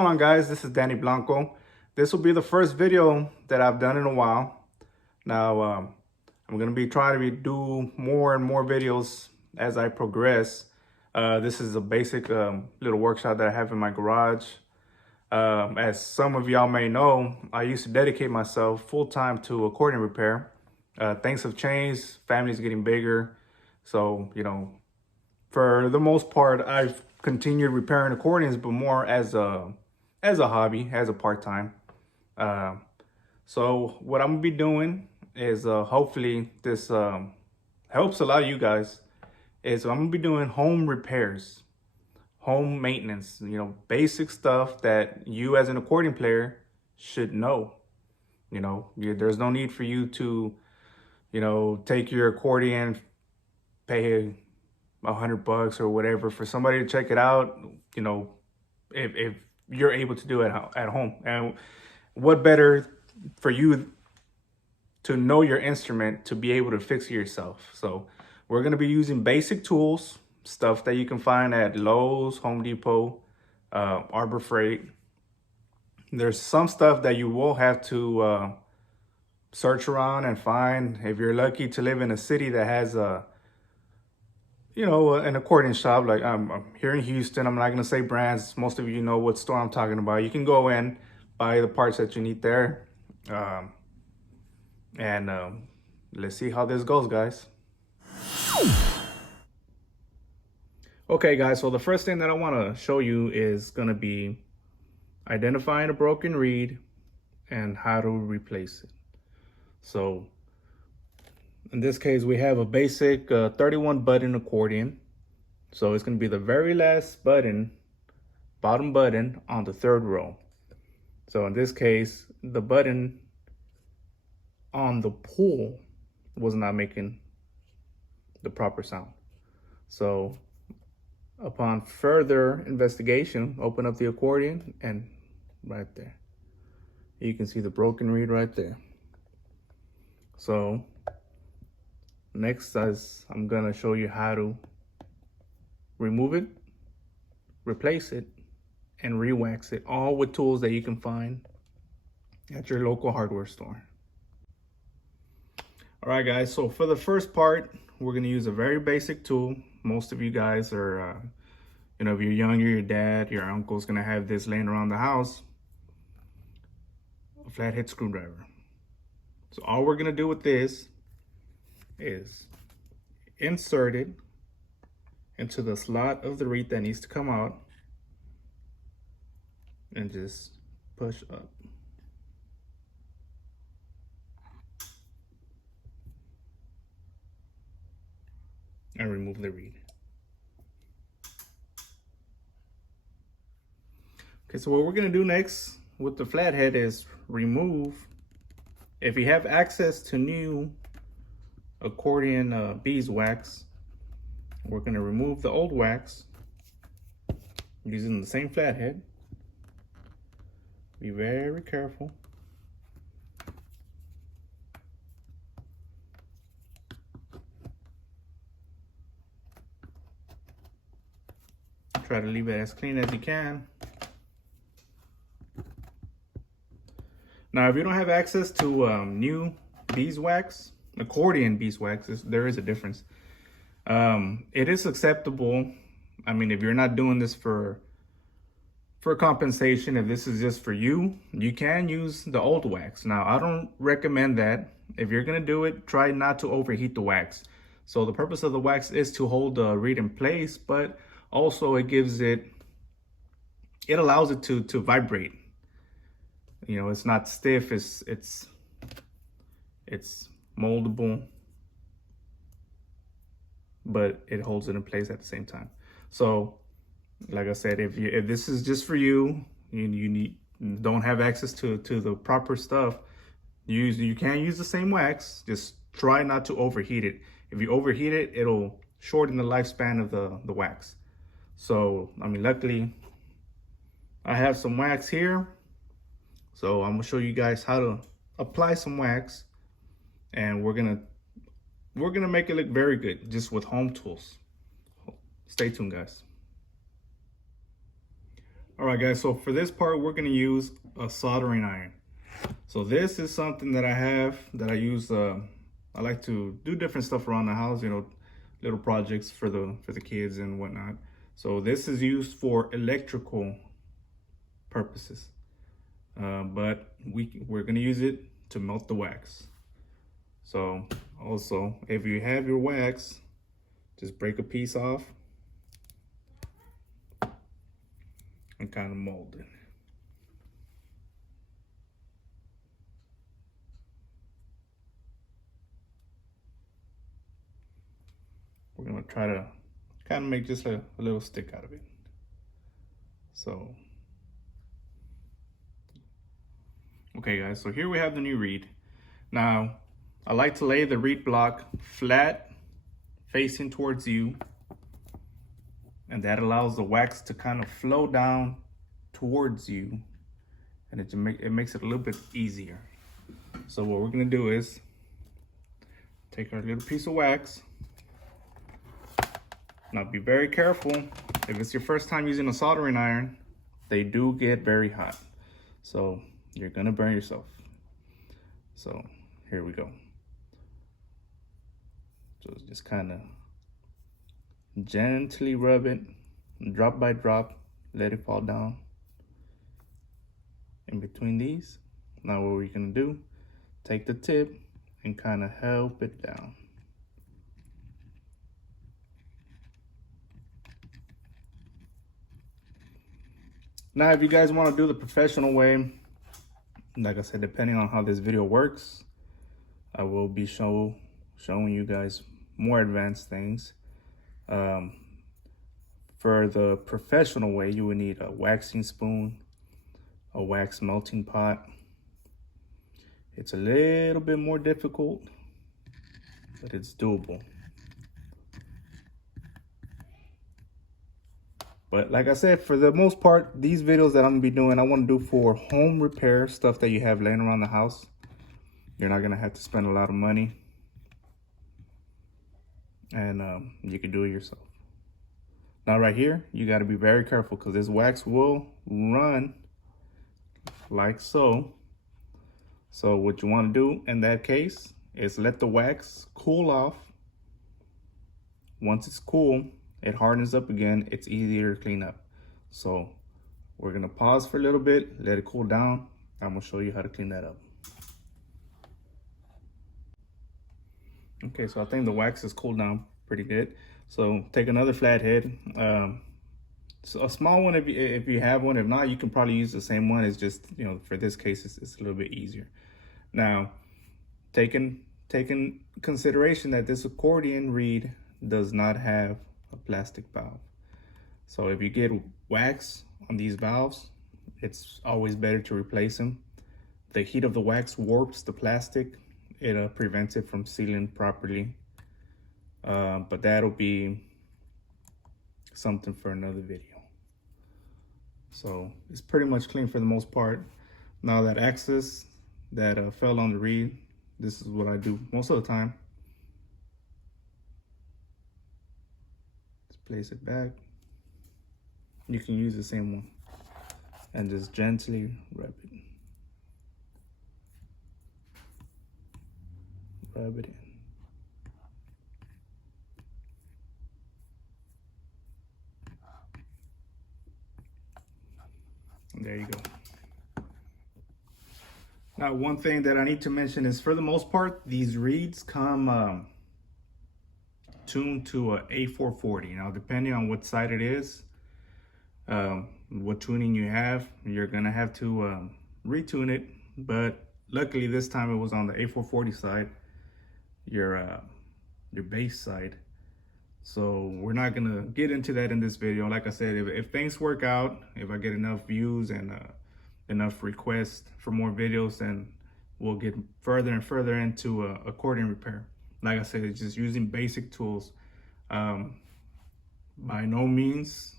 going on, guys? This is Danny Blanco. This will be the first video that I've done in a while. Now, I'm going to be trying to do more and more videos as I progress. This is a basic little workshop that I have in my garage. As some of y'all may know, I used to dedicate myself full-time to accordion repair. Things have changed, family's getting bigger. So, for the most part, I've continued repairing accordions, but more as a hobby, as a part-time. So what I'm gonna be doing is hopefully this helps a lot of you guys. Is I'm gonna be doing home repairs, home maintenance, basic stuff that you as an accordion player should know. There's no need for you to, take your accordion, pay $100 or whatever for somebody to check it out. If you're able to do it at home, and what better for you to know your instrument to be able to fix it yourself. So we're going to be using basic tools, stuff that you can find at Lowe's, Home Depot, Arbor Freight. There's some stuff that you will have to search around and find. If you're lucky to live in a city that has an accordion shop, like I'm here in Houston. I'm not going to say brands. Most of you know what store I'm talking about. You can go in, buy the parts that you need there. And let's see how this goes, guys. Okay, guys, so the first thing that I want to show you is going to be identifying a broken reed and how to replace it. So in this case, we have a basic 31 button accordion. So it's going to be the very last button, bottom button on the third row. So in this case, the button on the pull was not making the proper sound. So upon further investigation, open up the accordion, and right there, you can see the broken reed right there. So next, I'm gonna show you how to remove it, replace it, and re-wax it, all with tools that you can find at your local hardware store. All right, guys, so for the first part, we're gonna use a very basic tool. Most of you guys are, if you're younger, your dad, your uncle's gonna have this laying around the house, a flathead screwdriver. So all we're gonna do with this is insert it into the slot of the reed that needs to come out and just push up. And remove the reed. Okay, so what we're gonna do next with the flathead is remove, if you have access to new accordion beeswax, we're gonna remove the old wax using the same flathead. Be very careful. Try to leave it as clean as you can. Now, if you don't have access to new beeswax, accordion beeswax, there is a difference. It is acceptable. I mean, if you're not doing this for compensation, if this is just for you, you can use the old wax. Now, I don't recommend that. If you're gonna do it, try not to overheat the wax. So the purpose of the wax is to hold the reed in place, but also it allows it to vibrate. It's not stiff, it's moldable, but it holds it in place at the same time. So like I said, if this is just for you, don't have access to the proper stuff, you can use the same wax. Just try not to overheat it. If you overheat it, it'll shorten the lifespan of the wax. So, I mean, luckily I have some wax here. So I'm gonna show you guys how to apply some wax, and we're gonna make it look very good just with home tools. Stay tuned, guys. All right, guys, so for this part, we're gonna use a soldering iron. So this is something that I have that I use. I like to do different stuff around the house, you know, little projects for the kids and whatnot. So this is used for electrical purposes, but we're gonna use it to melt the wax. So also, if you have your wax, just break a piece off and kind of mold it. We're gonna try to kind of make just a little stick out of it. So, okay guys, so here we have the new reed. Now, I like to lay the reed block flat, facing towards you, and that allows the wax to kind of flow down towards you, and it makes it a little bit easier. So what we're gonna do is take our little piece of wax. Now be very careful. If it's your first time using a soldering iron, they do get very hot. So you're gonna burn yourself. So here we go. So just kind of gently rub it, drop by drop, let it fall down in between these. Now what we're gonna do, take the tip and kind of help it down. Now, if you guys want to do the professional way, like I said, depending on how this video works, I will be showing you guys more advanced things. For the professional way, you would need a waxing spoon, a wax melting pot. It's a little bit more difficult, but it's doable. But like I said, for the most part, these videos that I'm gonna be doing, I wanna do for home repair, stuff that you have laying around the house. You're not gonna have to spend a lot of money. And you can do it yourself. Now right here, you gotta be very careful because this wax will run like so. So what you wanna do in that case is let the wax cool off. Once it's cool, it hardens up again, it's easier to clean up. So we're gonna pause for a little bit, let it cool down. I'm gonna show you how to clean that up. Okay, so I think the wax is cooled down pretty good. So take another flathead, so a small one if you have one. If not, you can probably use the same one. It's just, you know, for this case, it's a little bit easier. Now, taking consideration that this accordion reed does not have a plastic valve. So if you get wax on these valves, it's always better to replace them. The heat of the wax warps the plastic. It prevents it from sealing properly. But that'll be something for another video. So it's pretty much clean for the most part. Now that excess that fell on the reed, this is what I do most of the time. Place it back. You can use the same one and just gently rub it. Rub it in. And there you go. Now, one thing that I need to mention is, for the most part, these reeds come tuned to a A440. Now, depending on what side it is, what tuning you have, you're gonna have to retune it. But luckily this time it was on the A440 side, your bass side. So we're not gonna get into that in this video. Like I said, if things work out, if I get enough views and enough requests for more videos, then we'll get further and further into accordion repair. Like I said, it's just using basic tools. By no means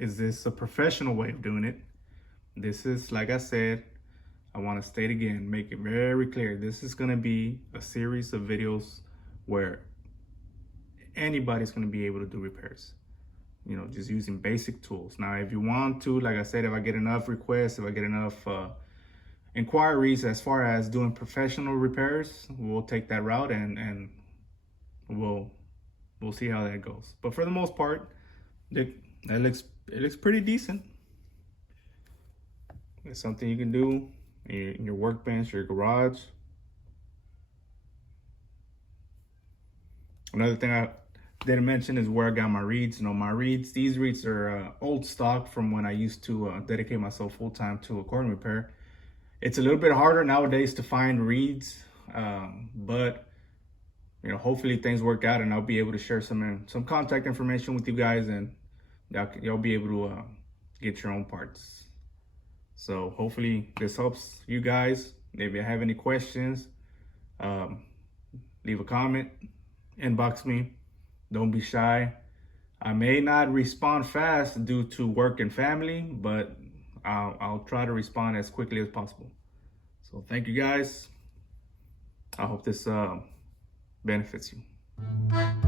is this a professional way of doing it. This is, like I said, I want to state again, make it very clear. This is going to be a series of videos where anybody's going to be able to do repairs. you know, just using basic tools. Now, if you want to, like I said, if I get enough requests, if I get enough inquiries as far as doing professional repairs, we'll take that route and we'll see how that goes. But for the most part, it looks pretty decent. It's something you can do in your workbench, your garage. Another thing I didn't mention is where I got my reeds. You know, my reeds, these reeds are old stock from when I used to dedicate myself full-time to accordion repair. It's a little bit harder nowadays to find reeds, but you know, hopefully things work out and I'll be able to share some contact information with you guys, and y'all be able to get your own parts. So hopefully this helps you guys. If you have any questions, leave a comment, inbox me. Don't be shy. I may not respond fast due to work and family, but I'll try to respond as quickly as possible. So thank you guys. I hope this benefits you.